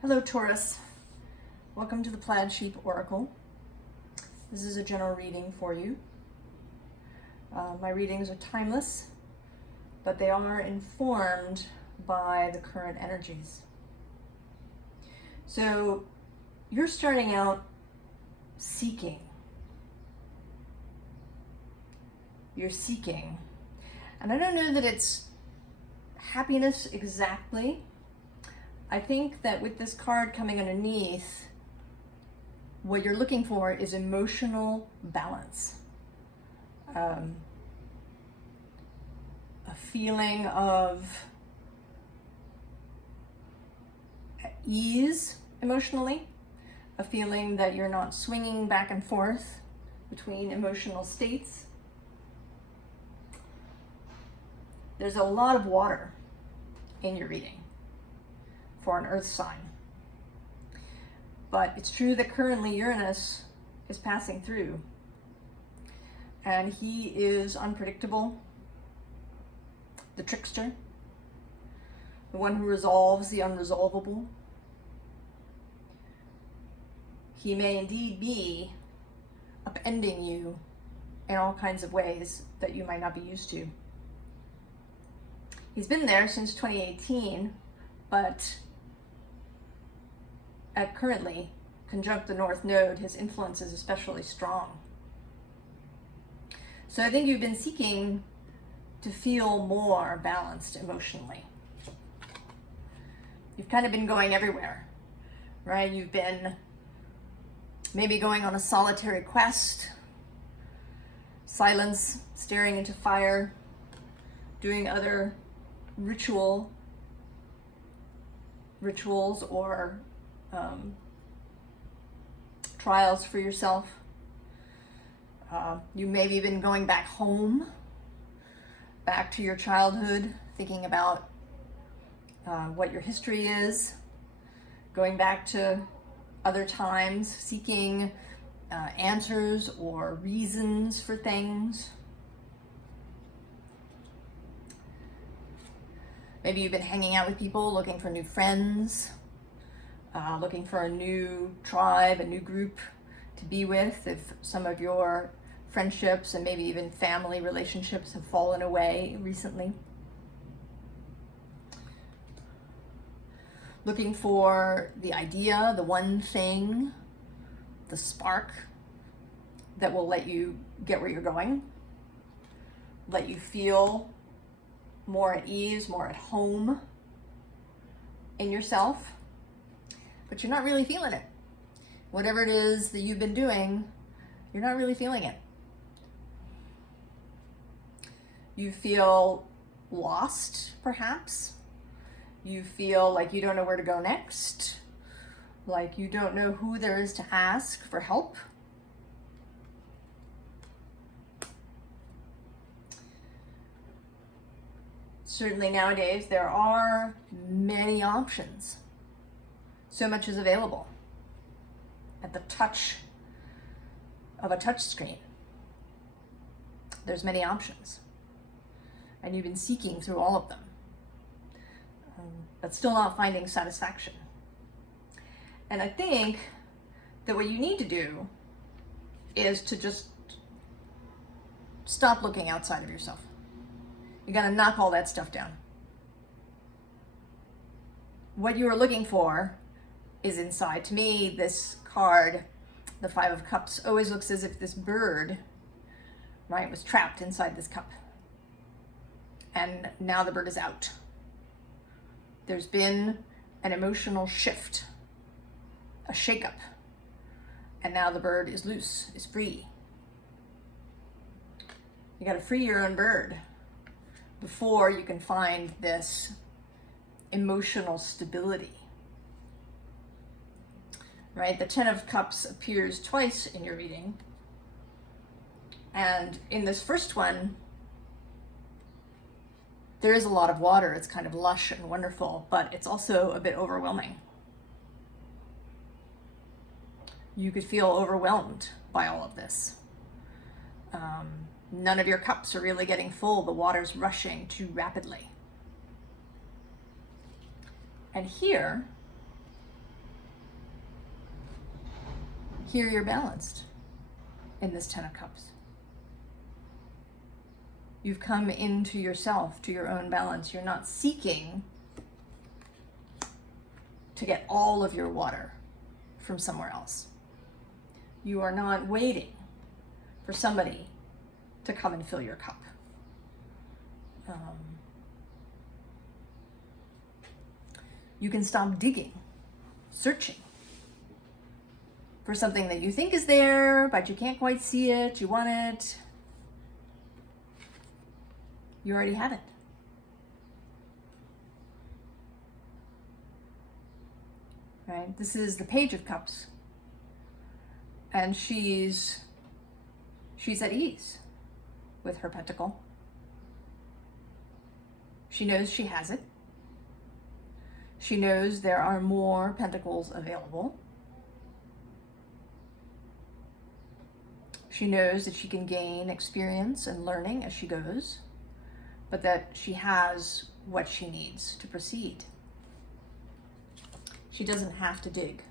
Hello, Taurus. Welcome to the Plaid Sheep Oracle. This is a general reading for you. My readings are timeless, but they are informed by the current energies. So you're starting out seeking. You're seeking. And I don't know that it's happiness exactly. I think that with this card coming underneath, what you're looking for is emotional balance. A feeling of ease emotionally, a feeling that you're not swinging back and forth between emotional states. There's a lot of water in your reading for an earth sign. But it's true that currently Uranus is passing through, and he is unpredictable, the trickster, the one who resolves the unresolvable. He may indeed be upending you in all kinds of ways that you might not be used to. He's been there since 2018, but at currently conjunct the North Node, his influence is especially strong. So I think you've been seeking to feel more balanced emotionally. You've kind of been going everywhere, right? You've been maybe going on a solitary quest, silence, staring into fire, doing other rituals or trials for yourself. You maybe been going back home, back to your childhood, thinking about what your history is, going back to other times, seeking answers or reasons for things. Maybe you've been hanging out with people, looking for new friends, looking for a new tribe, a new group to be with. If some of your friendships and maybe even family relationships have fallen away recently. Looking for the idea, the one thing, the spark that will let you get where you're going, let you feel more at ease, more at home in yourself, but you're not really feeling it. Whatever it is that you've been doing, you're not really feeling it. You feel lost, perhaps. You feel like you don't know where to go next, like you don't know who there is to ask for help. Certainly nowadays there are many options. So much is available at the touch of a touch screen. There's many options, and you've been seeking through all of them, but still not finding satisfaction. And I think that what you need to do is to just stop looking outside of yourself. You gotta knock all that stuff down. What you are looking for is inside. To me, this card, the Five of Cups, always looks as if this bird, right, was trapped inside this cup. And now the bird is out. There's been an emotional shift, a shakeup, and now the bird is loose, is free. You gotta free your own bird before you can find this emotional stability. Right? The Ten of Cups appears twice in your reading. And in this first one, there is a lot of water. It's kind of lush and wonderful, but it's also a bit overwhelming. You could feel overwhelmed by all of this. None of your cups are really getting full. The water's rushing too rapidly. And here, here you're balanced in this Ten of Cups. You've come into yourself, to your own balance. You're not seeking to get all of your water from somewhere else. You are not waiting for somebody to come and fill your cup. You can stop digging, searching for something that you think is there, but you can't quite see it, you want it. You already have it. Right? This is the Page of Cups. And she's at ease with her pentacle. She knows she has it. She knows there are more pentacles available. She knows that she can gain experience and learning as she goes, but that she has what she needs to proceed. She doesn't have to dig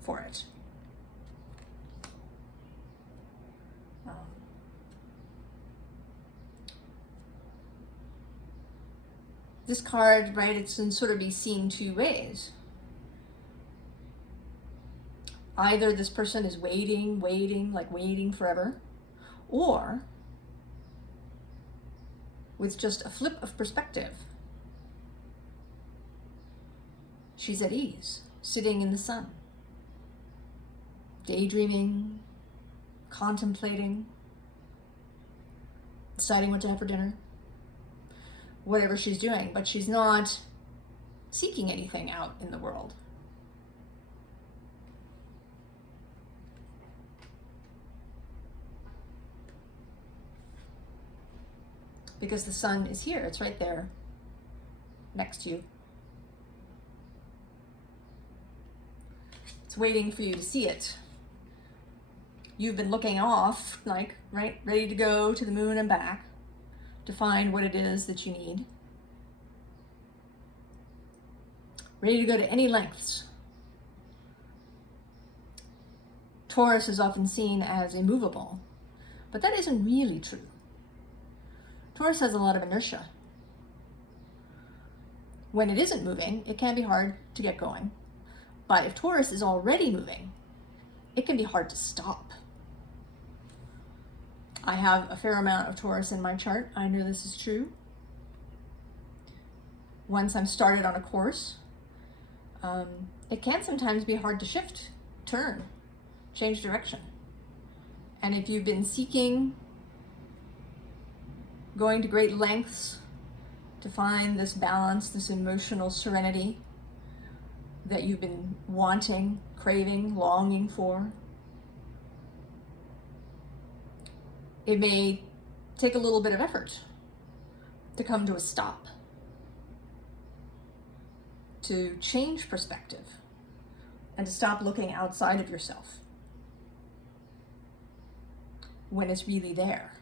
for it. This card, right, it can sort of be seen two ways. Either this person is waiting forever, or with just a flip of perspective, she's at ease, sitting in the sun, daydreaming, contemplating, deciding what to have for dinner, whatever she's doing, but she's not seeking anything out in the world. Because the sun is here, it's right there next to you. It's waiting for you to see it. You've been looking off, like, right, ready to go to the moon and back to find what it is that you need. Ready to go to any lengths. Taurus is often seen as immovable, but that isn't really true. Taurus has a lot of inertia. When it isn't moving, it can be hard to get going. But if Taurus is already moving, it can be hard to stop. I have a fair amount of Taurus in my chart. I know this is true. Once I'm started on a course, it can sometimes be hard to shift, turn, change direction. And if you've been seeking, going to great lengths to find this balance, this emotional serenity that you've been wanting, craving, longing for, it may take a little bit of effort to come to a stop, to change perspective, and to stop looking outside of yourself when it's really there.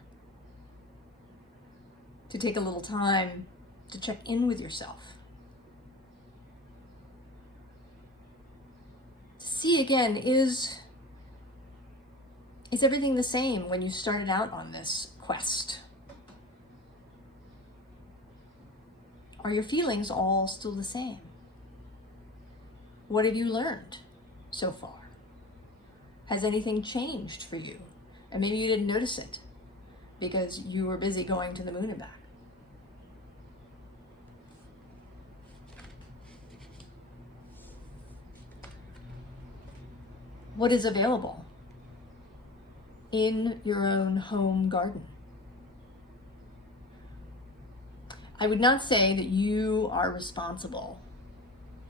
To take a little time to check in with yourself. To see again, is everything the same when you started out on this quest? Are your feelings all still the same? What have you learned so far? Has anything changed for you? And maybe you didn't notice it because you were busy going to the moon and back. What is available in your own home garden? I would not say that you are responsible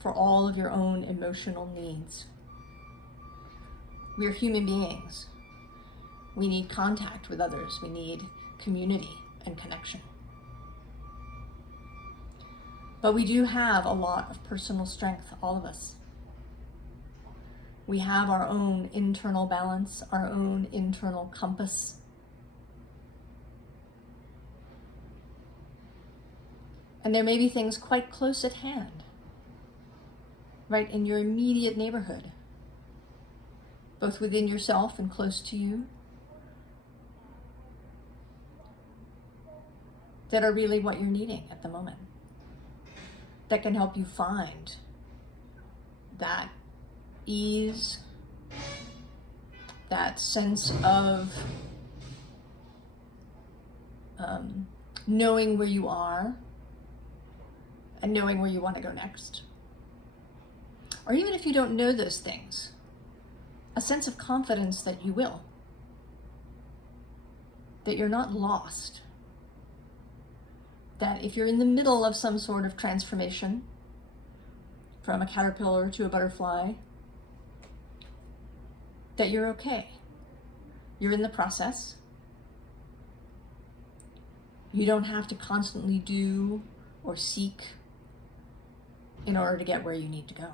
for all of your own emotional needs. We're human beings. We need contact with others. We need community and connection. But we do have a lot of personal strength, all of us. We have our own internal balance, our own internal compass. And there may be things quite close at hand, right in your immediate neighborhood, both within yourself and close to you, that are really what you're needing at the moment, that can help you find that ease, that sense of knowing where you are and knowing where you want to go next. Or even if you don't know those things, a sense of confidence that you will, that you're not lost, that if you're in the middle of some sort of transformation from a caterpillar to a butterfly, that you're okay. You're in the process. You don't have to constantly do or seek in order to get where you need to go.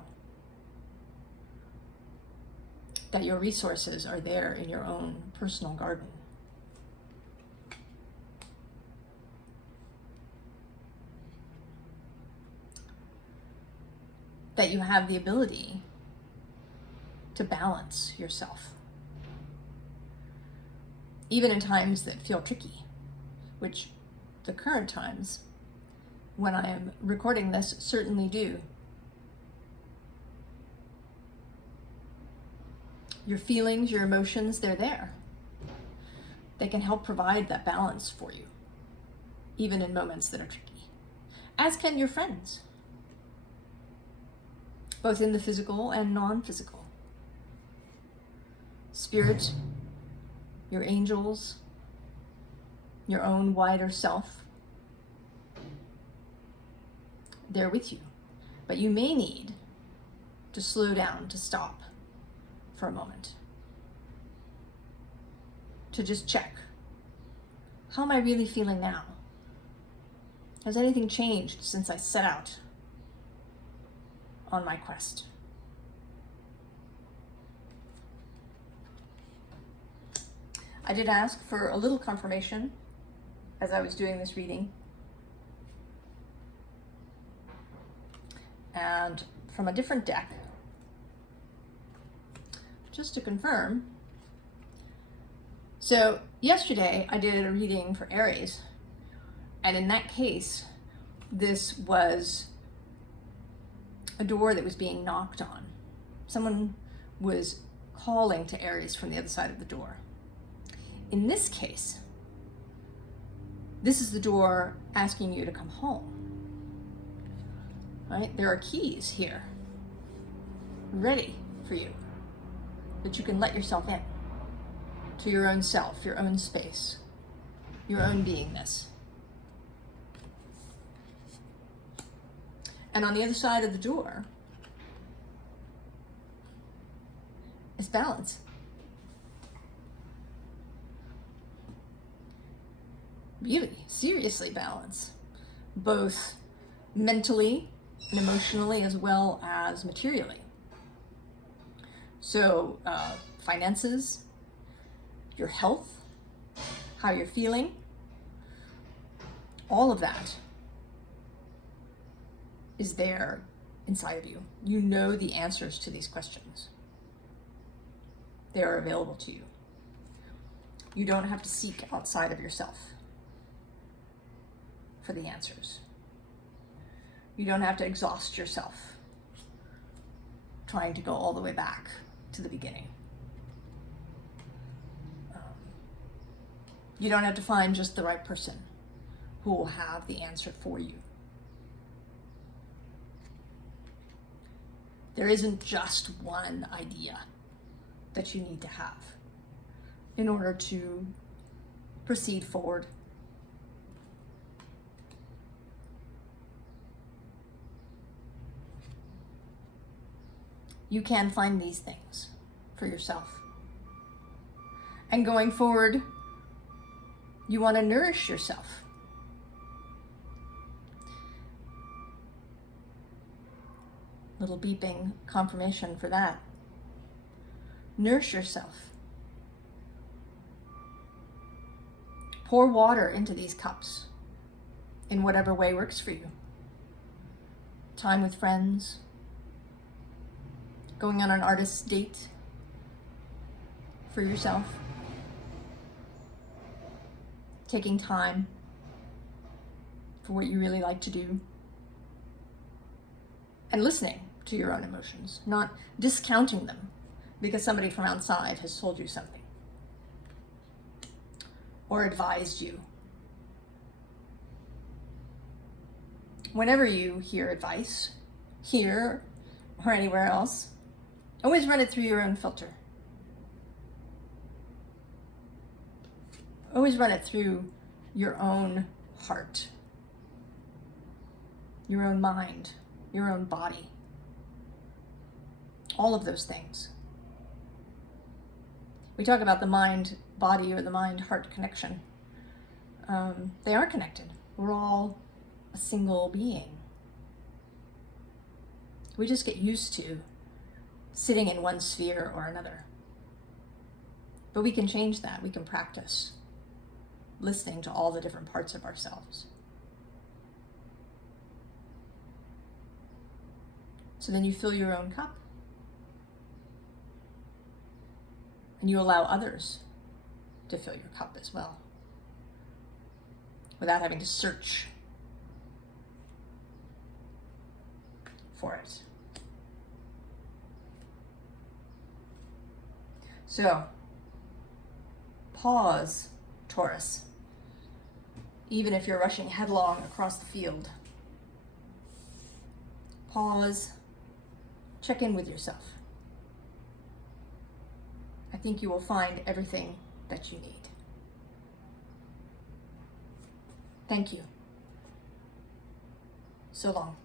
That your resources are there in your own personal garden. That you have the ability to balance yourself, even in times that feel tricky, which the current times, when I am recording this, certainly do. Your feelings, your emotions, they're there. They can help provide that balance for you, even in moments that are tricky, as can your friends, both in the physical and non-physical. Spirit, your angels, your own wider self, they're with you. But you may need to slow down, to stop for a moment, to just check. How am I really feeling now? Has anything changed since I set out on my quest? I did ask for a little confirmation as I was doing this reading. And from a different deck, just to confirm. So yesterday I did a reading for Aries, and in that case, this was a door that was being knocked on. Someone was calling to Aries from the other side of the door. In this case, this is the door asking you to come home. Right? There are keys here, ready for you, that you can let yourself in to your own self, your own space, your own beingness. And on the other side of the door is balance. Really, seriously balance, both mentally and emotionally as well as materially. So finances, your health, how you're feeling, all of that is there inside of you. You know the answers to these questions. They are available to you. You don't have to seek outside of yourself for the answers. You don't have to exhaust yourself trying to go all the way back to the beginning. You don't have to find just the right person who will have the answer for you. There isn't just one idea that you need to have in order to proceed forward. You can find these things for yourself. And going forward, you want to nourish yourself. Little beeping confirmation for that. Nourish yourself. Pour water into these cups in whatever way works for you. Time with friends, going on an artist's date, for yourself, taking time for what you really like to do, and listening to your own emotions, not discounting them because somebody from outside has told you something or advised you. Whenever you hear advice, here or anywhere else, always run it through your own filter. Always run it through your own heart, your own mind, your own body. All of those things. We talk about the mind-body or the mind-heart connection. They are connected. We're all a single being. We just get used to sitting in one sphere or another. But we can change that. We can practice listening to all the different parts of ourselves. So then you fill your own cup. And you allow others to fill your cup as well, without having to search for it. So, pause, Taurus, even if you're rushing headlong across the field. Pause, check in with yourself. I think you will find everything that you need. Thank you. So long.